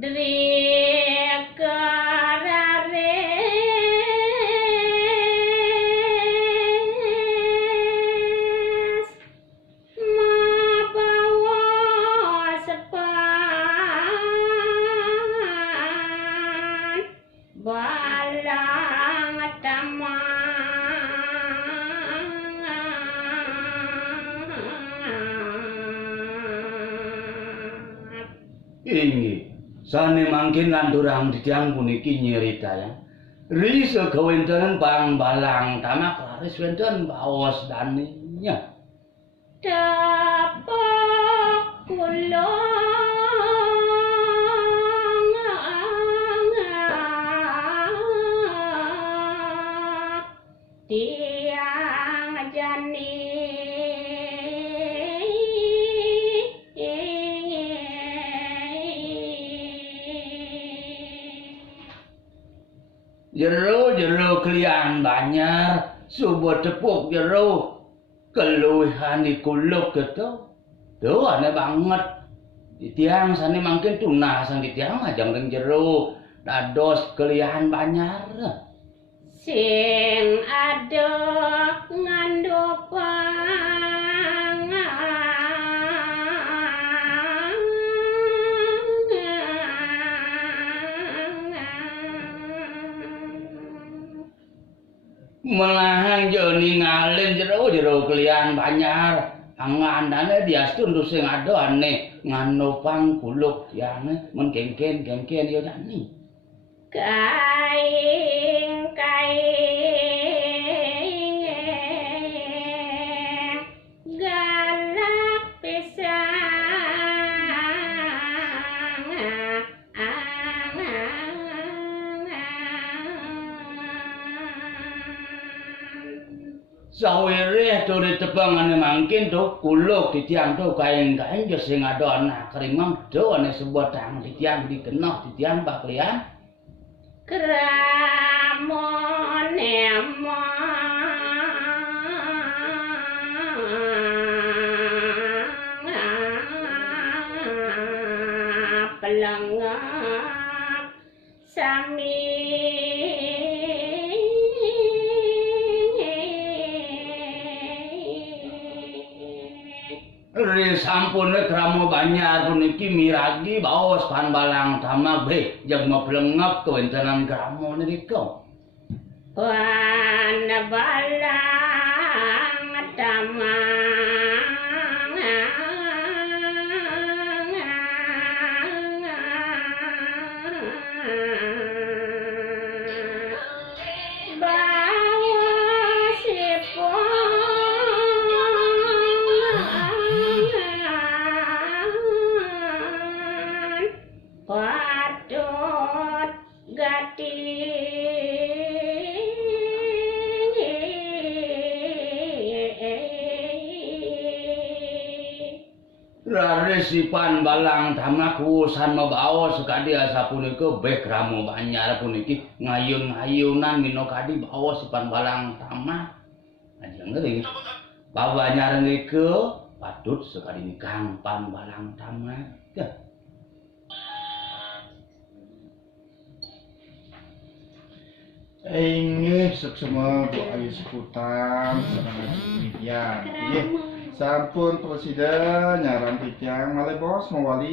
Drikarares mabawa sepan balang Inggih, sane mangkin lan durang ditiang puniki nyeritaya. Risa kawenten Bang Balang tamak laris wenten baos daninya. dapak kula tiang jani Jero klian banyar subuh tepuk jero keluhan di kuluk gitu. Tuh aneh banget. Di tiang sane mangkin tunah sang di tiang ajang ring jero dados klian banyar. sing ada ngandopang Melahang joni ngalin jero klian banyar. Angandane diastun tu sing ado ane nganopang kuluk tiange men kengken yo jani. kaing galak pisang Sawire to ditepangane mangkin to kuluk di tiang to kain-kain yo sing ado anak kerimang do ane sebuah tang di tiang dikenok di tiang baklian. Kramon pelengap sami Ri sampune kramo banyar puniki miragi baos Pan Balang tamak be jagma pelengap kewentanan kramo nirika. Pan Balang tamang bawa sipon patut gati Raresi Pan Balang tamak urusan mabaos sekadi asa punika be kramo banyar puniki ngayun-ngayunan mino kadi baos Pan Balang tamak. Ajeng ngering babanyar nike patut sekadi nikang Pan Balang tamak. Inggih seksema Bu Ayu Seputan sareng Widya. Inggih sampun presiden nyaran titiang malih bos mawali